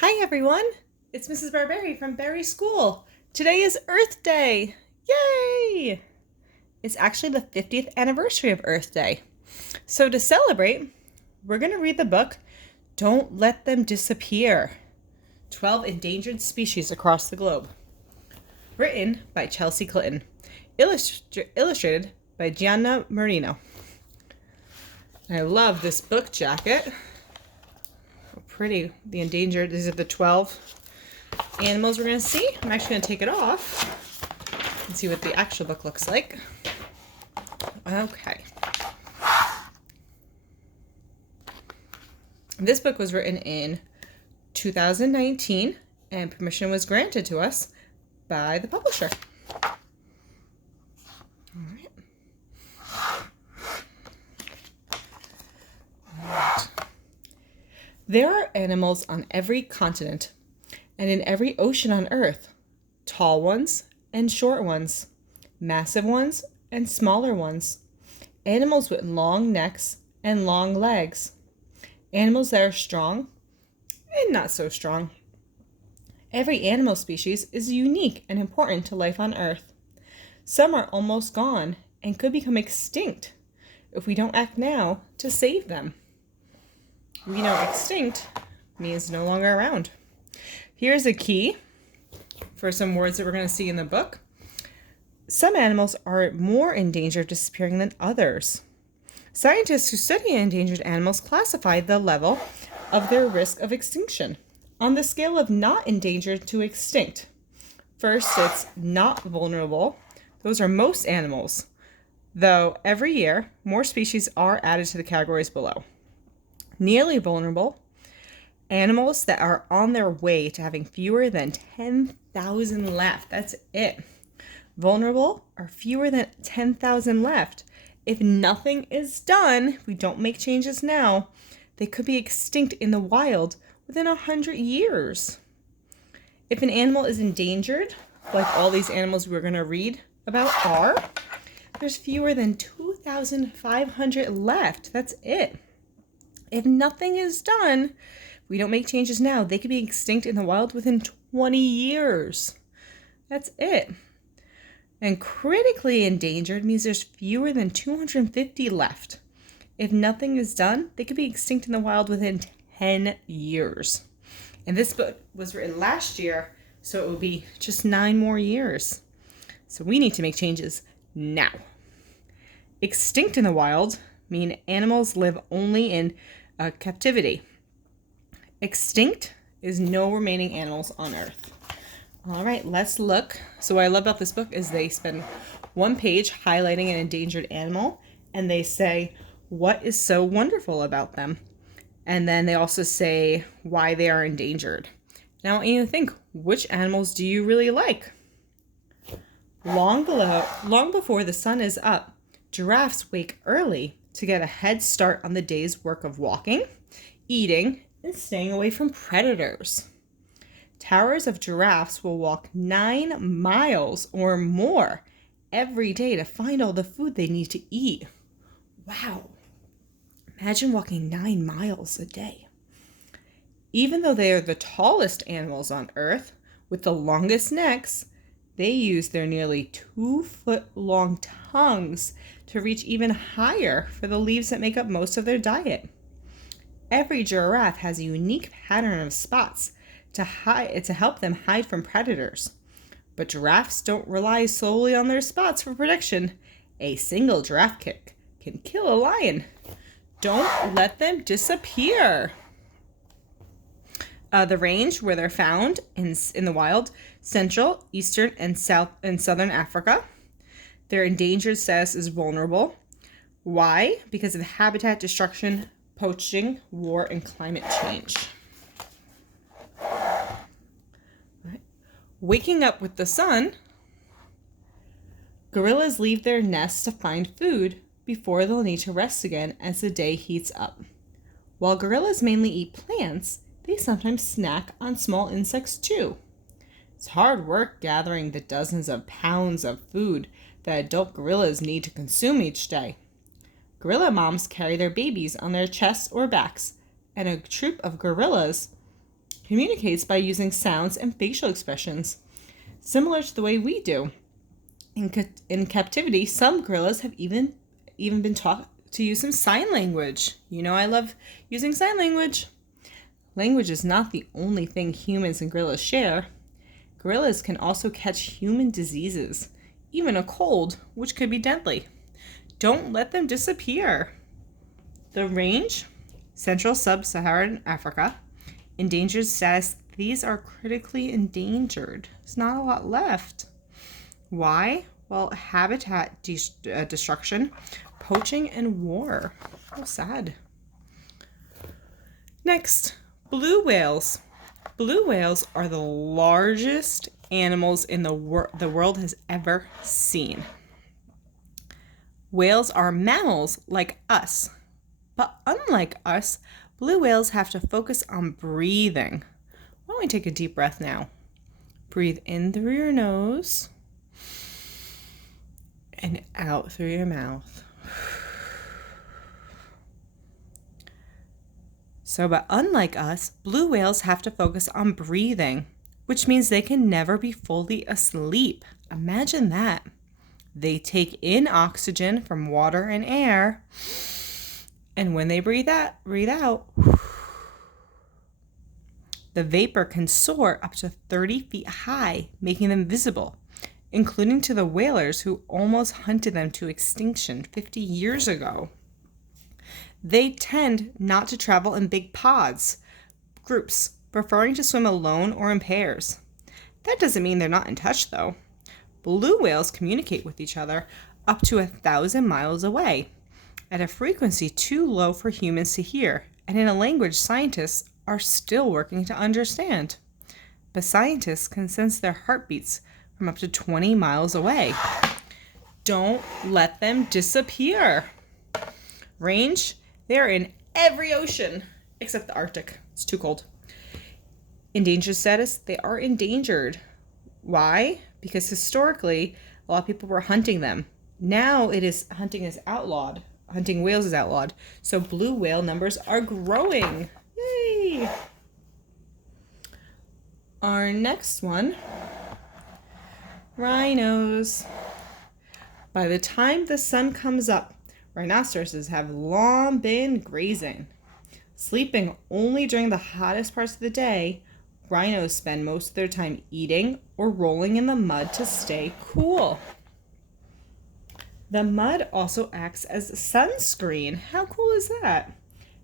Hi everyone, it's Mrs. Barberry from Berry School. Today is Earth Day. Yay! It's actually the 50th anniversary of Earth Day. So to celebrate, we're going to read the book, Don't Let Them Disappear, 12 Endangered Species Across the Globe. Written by Chelsea Clinton. Illustrated by Gianna Marino. I love this book jacket. Pretty. The endangered. These are the 12 animals we're going to see. I'm actually going to take it off and see what the actual book looks like. Okay. This book was written in 2019 and permission was granted to us by the publisher. All right. There are animals on every continent and in every ocean on Earth, tall ones and short ones, massive ones and smaller ones, animals with long necks and long legs, animals that are strong and not so strong. Every animal species is unique and important to life on Earth. Some are almost gone and could become extinct if we don't act now to save them. We know extinct means no longer around. Here's a key for some words that we're going to see in the book. Some animals are more in danger of disappearing than others. Scientists who study endangered animals classify the level of their risk of extinction on the scale of not endangered to extinct. First, it's not vulnerable. Those are most animals, though every year more species are added to the categories below. Nearly vulnerable, animals that are on their way to having fewer than 10,000 left. That's it. Vulnerable are fewer than 10,000 left. If nothing is done, if we don't make changes now, they could be extinct in the wild within 100 years. If an animal is endangered, like all these animals we're going to read about are, there's fewer than 2,500 left. That's it. If nothing is done, if we don't make changes now, they could be extinct in the wild within 20 years. That's it. And critically endangered means there's fewer than 250 left. If nothing is done, they could be extinct in the wild within 10 years. And this book was written last year, so it will be just 9 more years. So we need to make changes now. Extinct in the wild mean animals live only in captivity. Extinct is no remaining animals on Earth. All right, let's look. So what I love about this book is they spend one page highlighting an endangered animal, and they say what is so wonderful about them. And then they also say why they are endangered. Now I want you to think, which animals do you really like? Long before the sun is up, giraffes wake early to get a head start on the day's work of walking, eating, and staying away from predators. Towers of giraffes will walk 9 miles or more every day to find all the food they need to eat. Wow. Imagine walking 9 miles a day. Even though they are the tallest animals on Earth, with the longest necks, they use their nearly 2-foot-long tongues to reach even higher for the leaves that make up most of their diet. Every giraffe has a unique pattern of spots to help them hide from predators. But giraffes don't rely solely on their spots for protection. A single giraffe kick can kill a lion. Don't let them disappear. The range where they're found in the wild, Central, Eastern, and Southern Africa. Their endangered status is vulnerable. Why? Because of habitat destruction, poaching, war, and climate change. Right. Waking up with the sun, gorillas leave their nests to find food before they'll need to rest again as the day heats up. While gorillas mainly eat plants, they sometimes snack on small insects too. It's hard work gathering the dozens of pounds of food that adult gorillas need to consume each day. Gorilla moms carry their babies on their chests or backs, and a troop of gorillas communicates by using sounds and facial expressions, similar to the way we do. In captivity, some gorillas have even been taught to use some sign language. You know I love using sign language. Language is not the only thing humans and gorillas share. Gorillas can also catch human diseases, even a cold, which could be deadly. Don't let them disappear. The range, Central Sub-Saharan Africa, endangered status, these are critically endangered. There's not a lot left. Why? Well, habitat destruction, poaching, and war. How sad. Next, blue whales. Blue whales are the largest animals in the world has ever seen. Whales are mammals like us, but unlike us, blue whales have to focus on breathing. Why don't we take a deep breath now? Breathe in through your nose and out through your mouth. But unlike us, blue whales have to focus on breathing, which means they can never be fully asleep. Imagine that. They take in oxygen from water and air, and when they breathe out, the vapor can soar up to 30 feet high, making them visible, including to the whalers who almost hunted them to extinction 50 years ago. They tend not to travel in big pods, groups, preferring to swim alone or in pairs. That doesn't mean they're not in touch, though. Blue whales communicate with each other up to 1,000 miles away, at a frequency too low for humans to hear, and in a language scientists are still working to understand. But scientists can sense their heartbeats from up to 20 miles away. Don't let them disappear. Range, they're in every ocean except the Arctic. It's too cold. Endangered status, they are endangered. Why? Because historically, a lot of people were hunting them. Now hunting is outlawed. Hunting whales is outlawed. So blue whale numbers are growing. Yay! Our next one, rhinos. By the time the sun comes up, rhinoceroses have long been grazing. Sleeping only during the hottest parts of the day, rhinos spend most of their time eating or rolling in the mud to stay cool. The mud also acts as sunscreen. How cool is that?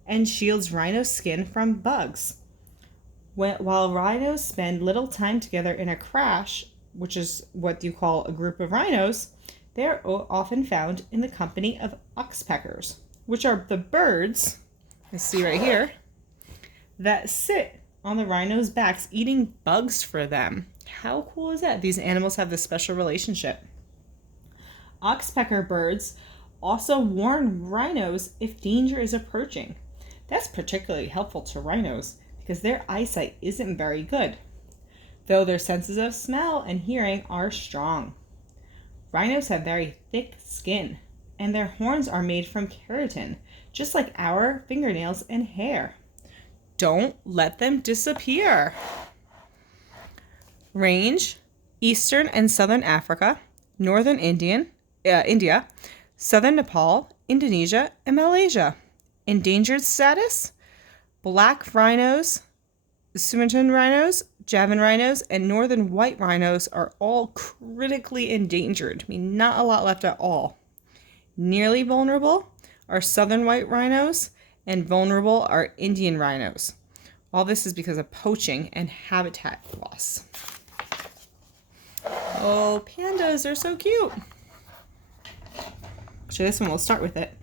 And shields rhino skin from bugs. While rhinos spend little time together in a crash, which is what you call a group of rhinos, they are often found in the company of oxpeckers, which are the birds, I see right here, that sit on the rhinos' backs eating bugs for them. How cool is that? These animals have this special relationship. Oxpecker birds also warn rhinos if danger is approaching. That's particularly helpful to rhinos because their eyesight isn't very good, though their senses of smell and hearing are strong. Rhinos have very thick skin, and their horns are made from keratin, just like our fingernails and hair. Don't let them disappear. Range, Eastern and Southern Africa, Northern India, Southern Nepal, Indonesia, and Malaysia. Endangered status, black rhinos, Sumatran rhinos, Javan rhinos, and northern white rhinos are all critically endangered. I mean, not a lot left at all. Nearly vulnerable are southern white rhinos, and vulnerable are Indian rhinos. All this is because of poaching and habitat loss. Oh, pandas are so cute. Actually, this one, we'll start with it.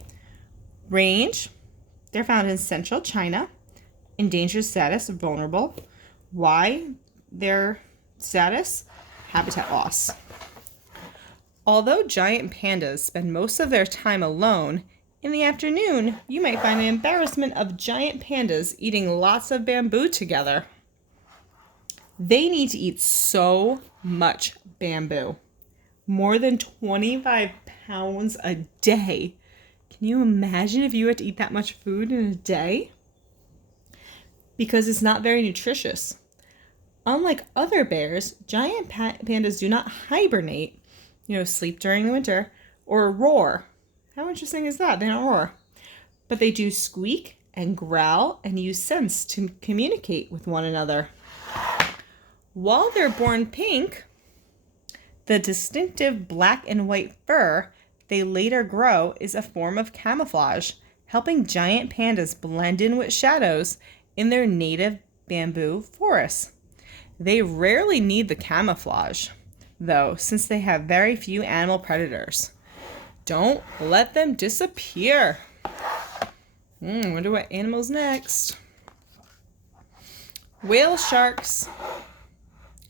Range, they're found in central China. Endangered status, vulnerable. Why their status? Habitat loss. Although giant pandas spend most of their time alone, in the afternoon, you might find an embarrassment of giant pandas eating lots of bamboo together. They need to eat so much bamboo. More than 25 pounds a day. Can you imagine if you had to eat that much food in a day? because it's not very nutritious. Unlike other bears, giant pandas do not hibernate, sleep during the winter, or roar. How interesting is that? They don't roar. But they do squeak and growl and use scents to communicate with one another. While they're born pink, the distinctive black and white fur they later grow is a form of camouflage, helping giant pandas blend in with shadows in their native bamboo forests. They rarely need the camouflage, though, since they have very few animal predators. Don't let them disappear. Wonder what animal's next. Whale sharks.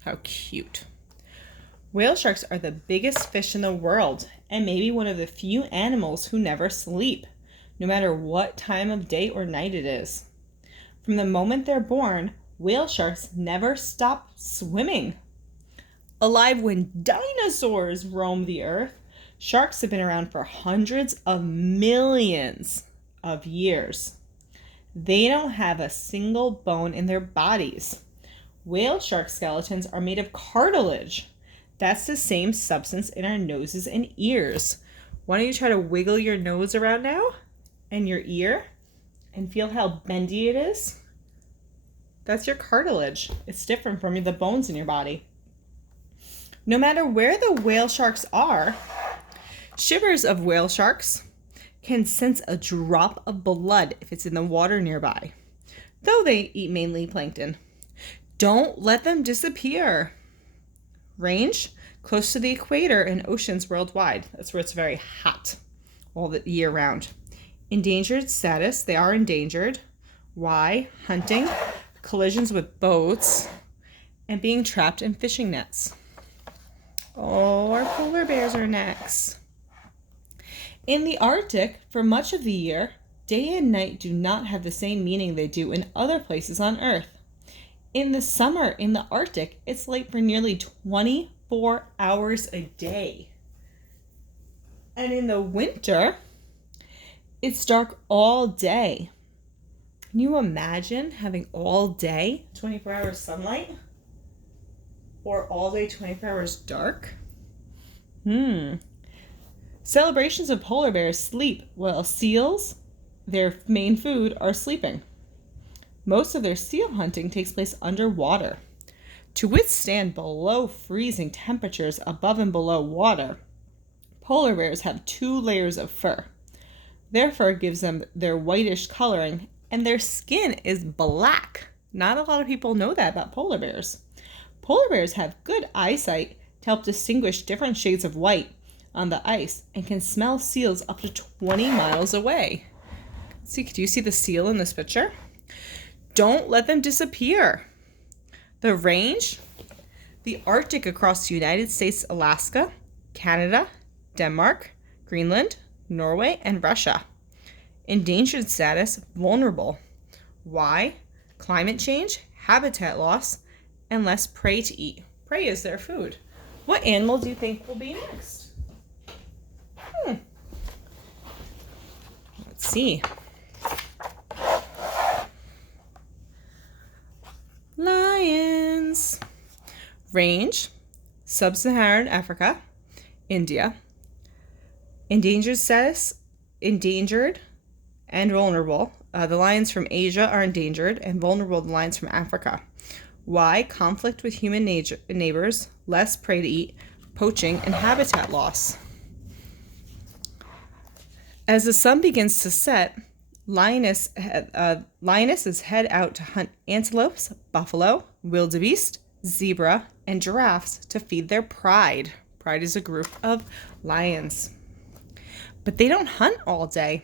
How cute. Whale sharks are the biggest fish in the world and maybe one of the few animals who never sleep, no matter what time of day or night it is. From the moment they're born, whale sharks never stop swimming. Alive when dinosaurs roamed the earth, sharks have been around for hundreds of millions of years. They don't have a single bone in their bodies. Whale shark skeletons are made of cartilage. That's the same substance in our noses and ears. Why don't you try to wiggle your nose around now and your ear and feel how bendy it is? That's your cartilage. It's different from the bones in your body. No matter where the whale sharks are, shivers of whale sharks can sense a drop of blood if it's in the water nearby, though they eat mainly plankton. Don't let them disappear. Range close to the equator and oceans worldwide. That's where it's very hot all the year round. Endangered status, they are endangered. Why? Hunting, collisions with boats, and being trapped in fishing nets. Oh, our polar bears are next. In the Arctic, for much of the year, day and night do not have the same meaning they do in other places on Earth. In the summer in the Arctic, it's light for nearly 24 hours a day. And in the winter, it's dark all day. Can you imagine having all day 24 hours sunlight? Or all day 24 hours dark? Celebrations of polar bears sleep while seals, their main food, are sleeping. Most of their seal hunting takes place underwater. To withstand below freezing temperatures above and below water, polar bears have 2 layers of fur. Their fur gives them their whitish coloring, and their skin is black. Not a lot of people know that about polar bears. Polar bears have good eyesight to help distinguish different shades of white on the ice and can smell seals up to 20 miles away. See, do you see the seal in this picture? Don't let them disappear. The range, the Arctic across the United States, Alaska, Canada, Denmark, Greenland, Norway, and Russia. Endangered status, vulnerable. Why? Climate change, habitat loss, and less prey to eat. Prey is their food. What animal do you think will be next? Let's see. Lions. Range, Sub-Saharan Africa, India. Endangered status, endangered and vulnerable. The lions from Asia are endangered and vulnerable the lions from Africa. Why? Conflict with human neighbors, less prey to eat, poaching, and habitat loss. As the sun begins to set, lionesses head out to hunt antelopes, buffalo, wildebeest, zebra, and giraffes to feed their pride. Pride is a group of lions. But they don't hunt all day.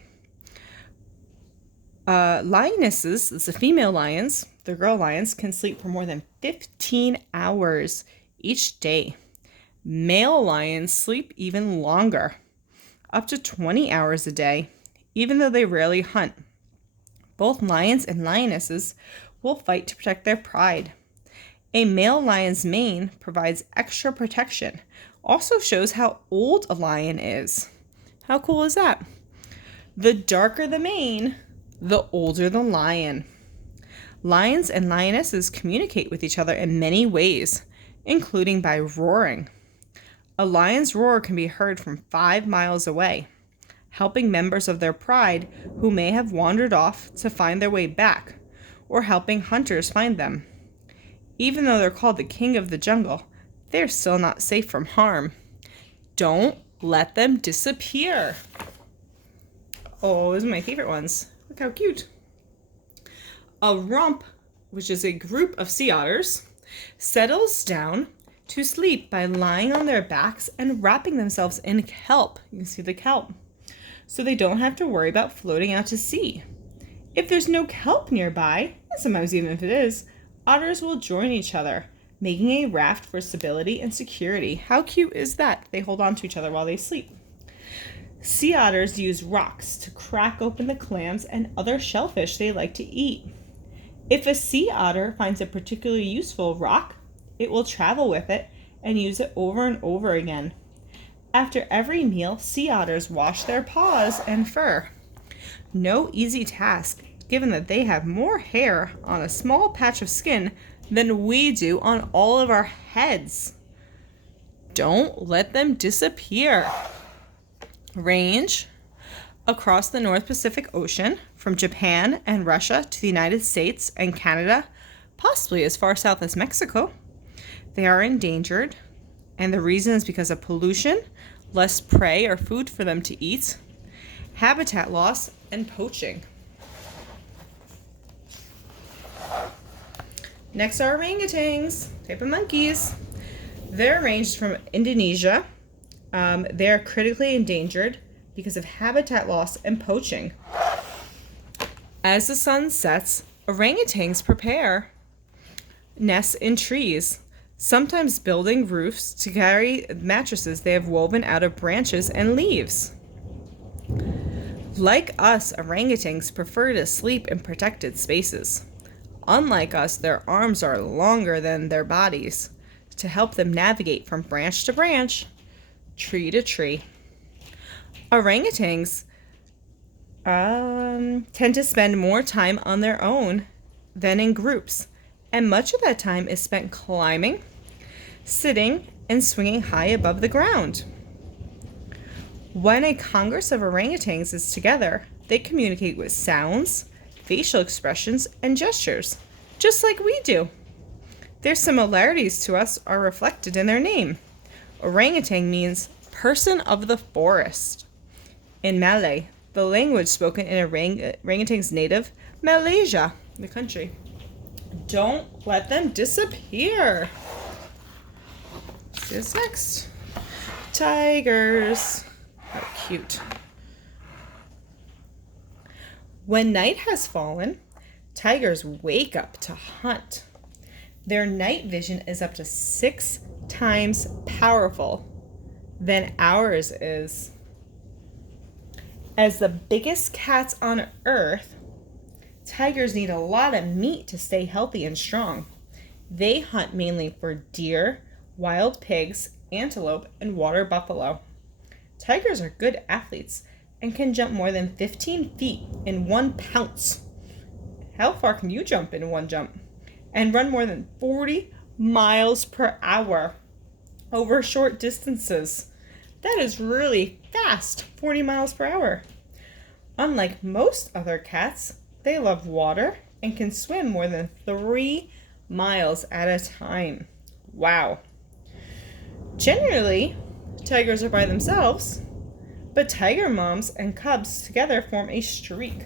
Lionesses, it's the female lions, the girl lions, can sleep for more than 15 hours each day. Male lions sleep even longer, up to 20 hours a day, even though they rarely hunt. Both lions and lionesses will fight to protect their pride. A male lion's mane provides extra protection, also shows how old a lion is. How cool is that? The darker the mane, the older the lion. Lions and lionesses communicate with each other in many ways, including by roaring. A lion's roar can be heard from 5 miles away, helping members of their pride who may have wandered off to find their way back, or helping hunters find them. Even though they're called the king of the jungle, they're still not safe from harm. Don't let them disappear. Oh, those are my favorite ones. Look how cute. A rump, which is a group of sea otters, settles down to sleep by lying on their backs and wrapping themselves in kelp. You can see the kelp. So they don't have to worry about floating out to sea. If there's no kelp nearby, and sometimes even if it is, otters will join each other, making a raft for stability and security. How cute is that? They hold on to each other while they sleep. Sea otters use rocks to crack open the clams and other shellfish they like to eat. If a sea otter finds a particularly useful rock, it will travel with it and use it over and over again. After every meal, sea otters wash their paws and fur. No easy task, given that they have more hair on a small patch of skin than we do on all of our heads. Don't let them disappear. Range across the North Pacific Ocean, from Japan and Russia to the United States and Canada, possibly as far south as Mexico. They are endangered, and the reason is because of pollution, less prey or food for them to eat, habitat loss, and poaching. Next are orangutans, type of monkeys. They're ranged from Indonesia. They're critically endangered because of habitat loss and poaching. As the sun sets, orangutans prepare nests in trees, sometimes building roofs to carry mattresses they have woven out of branches and leaves. Like us, orangutans prefer to sleep in protected spaces. Unlike us, their arms are longer than their bodies to help them navigate from branch to branch, tree to tree. Orangutans tend to spend more time on their own than in groups, and much of that time is spent climbing, sitting, and swinging high above the ground. When a congress of orangutans is together, they communicate with sounds, facial expressions, and gestures, just like we do. Their similarities to us are reflected in their name. Orangutan means person of the forest. In Malay, the language spoken in orangutan's native Malaysia, the country. Don't let them disappear. See what's next. Tigers. How cute. When night has fallen, tigers wake up to hunt. Their night vision is up to 6 times powerful than ours is. As the biggest cats on Earth, tigers need a lot of meat to stay healthy and strong. They hunt mainly for deer, wild pigs, antelope, and water buffalo. Tigers are good athletes and can jump more than 15 feet in one pounce. How far can you jump in one jump? And run more than 40 miles per hour over short distances. That is really fast, 40 miles per hour. Unlike most other cats, they love water and can swim more than 3 miles at a time. Wow. Generally, tigers are by themselves, but tiger moms and cubs together form a streak,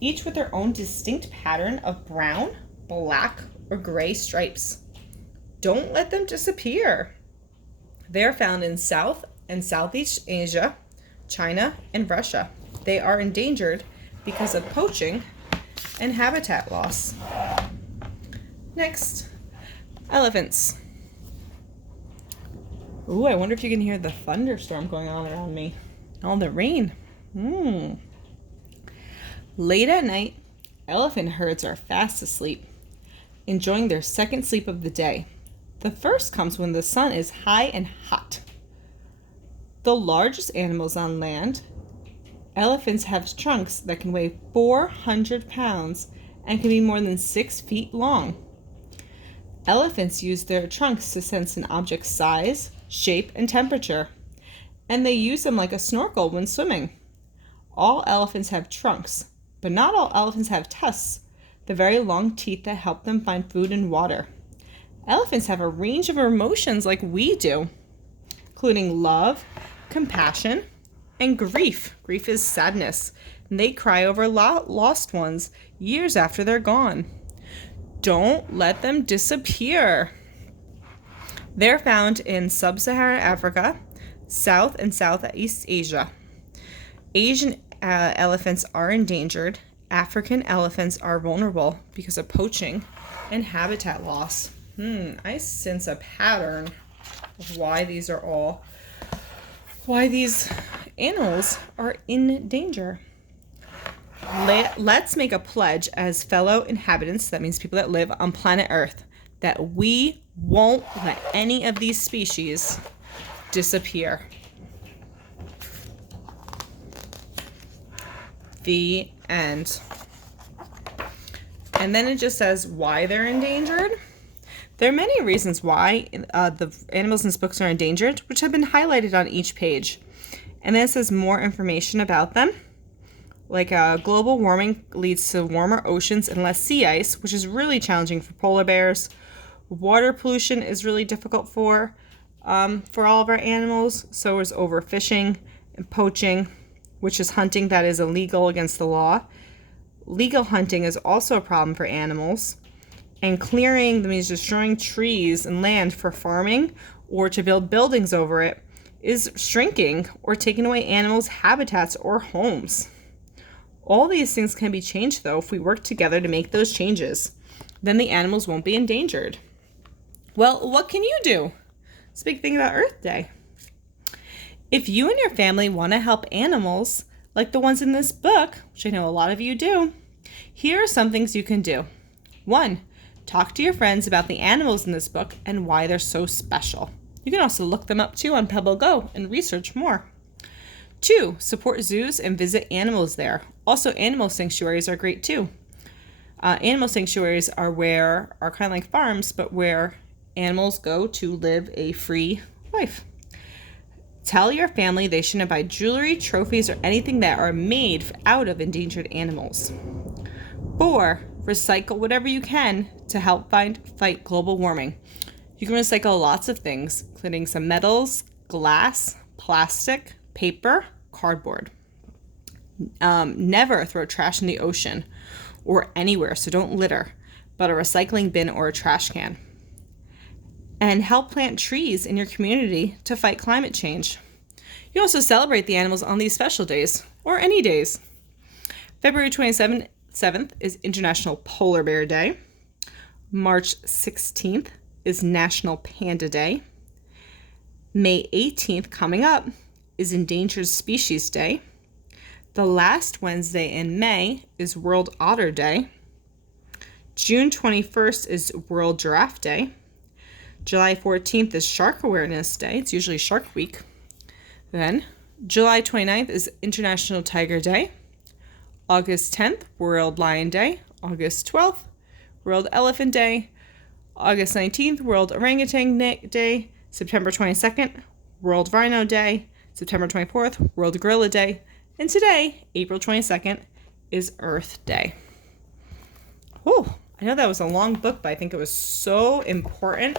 each with their own distinct pattern of brown, black, or gray stripes. Don't let them disappear. They are found in South and Southeast Asia, China, and Russia. They are endangered because of poaching and habitat loss. Next, elephants. Ooh, I wonder if you can hear the thunderstorm going on around me. All the rain. Late at night, elephant herds are fast asleep, enjoying their second sleep of the day. The first comes when the sun is high and hot. The largest animals on land, elephants have trunks that can weigh 400 pounds and can be more than 6 feet long. Elephants use their trunks to sense an object's size, shape, and temperature, and they use them like a snorkel when swimming. All elephants have trunks, but not all elephants have tusks, the very long teeth that help them find food and water. Elephants have a range of emotions like we do, including love, compassion, and grief. Grief is sadness, and they cry over lost ones years after they're gone. Don't let them disappear. They're found in sub-Saharan Africa, South and Southeast Asia. Asian elephants are endangered. African elephants are vulnerable because of poaching and habitat loss. I sense a pattern of why these animals are in danger. Let's make a pledge as fellow inhabitants, that means people that live on planet Earth, that we won't let any of these species disappear. The end. And then it just says why they're endangered. There are many reasons why the animals in this book are endangered, which have been highlighted on each page. And then it says more information about them. Like global warming leads to warmer oceans and less sea ice, which is really challenging for polar bears. Water pollution is really difficult for all of our animals. So is overfishing and poaching, which is hunting that is illegal against the law. Legal hunting is also a problem for animals. And clearing, that means destroying trees and land for farming or to build buildings over it, is shrinking or taking away animals' habitats or homes. All these things can be changed, though, if we work together to make those changes. Then the animals won't be endangered. Well, what can you do? It's a big thing about Earth Day. If you and your family want to help animals, like the ones in this book, which I know a lot of you do, here are some things you can do. 1, talk to your friends about the animals in this book and why they're so special. You can also look them up too on Pebble Go and research more. 2, support zoos and visit animals there. Also, animal sanctuaries are great too. Animal sanctuaries are kind of like farms, but where animals go to live a free life. Tell your family they shouldn't buy jewelry, trophies, or anything that are made out of endangered animals. 4, recycle whatever you can to help fight global warming. You can recycle lots of things, including some metals, glass, plastic, paper, cardboard. Never throw trash in the ocean or anywhere, so don't litter, but a recycling bin or a trash can. And help plant trees in your community to fight climate change. You also celebrate the animals on these special days, or any days. February 27th is International Polar Bear Day. March 16th is National Panda Day. May 18th, coming up, is Endangered Species Day. The last Wednesday in May is World Otter Day. June 21st is World Giraffe Day. July 14th is Shark Awareness Day. It's usually Shark Week. Then, July 29th is International Tiger Day. August 10th, World Lion Day. August 12th, World Elephant Day. August 19th, World Orangutan Day. September 22nd, World Rhino Day. September 24th, World Gorilla Day. And today, April 22nd, is Earth Day. Whew, I know that was a long book, but I think it was so important.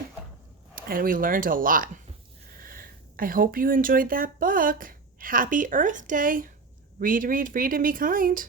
And we learned a lot. I hope you enjoyed that book. Happy Earth Day. Read, read, read, and be kind.